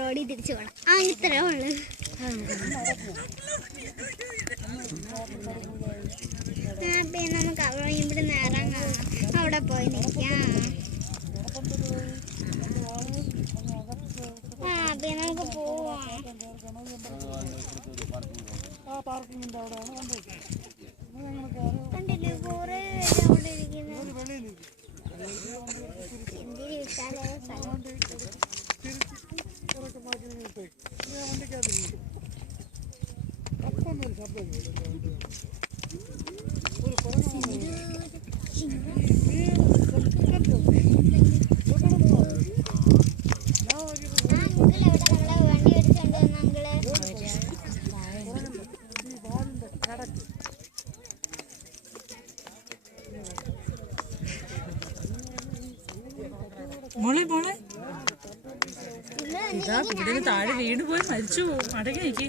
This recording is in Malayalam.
റോഡിൽ തിരിച്ചു പോകണം. ഇത്രേ ഉള്ളു. പിന്നെ നമുക്ക് ഇവിടെ ഇറങ്ങാം, അവിടെ പോയി നിൽക്കാം. പിന്നെ നമുക്ക് പോവാം. കണ്ടില്ലേ കുറേ അവിടെ ഇരിക്കുന്നത്. എന്തൊരു വിശാലമായ സ്ഥലം. മോളെ മോളെ ഇതാ ഇവിടെ താഴെ വീണ് പോയി മരിച്ചു പോകും. അടങ്ങി നിൽക്കി.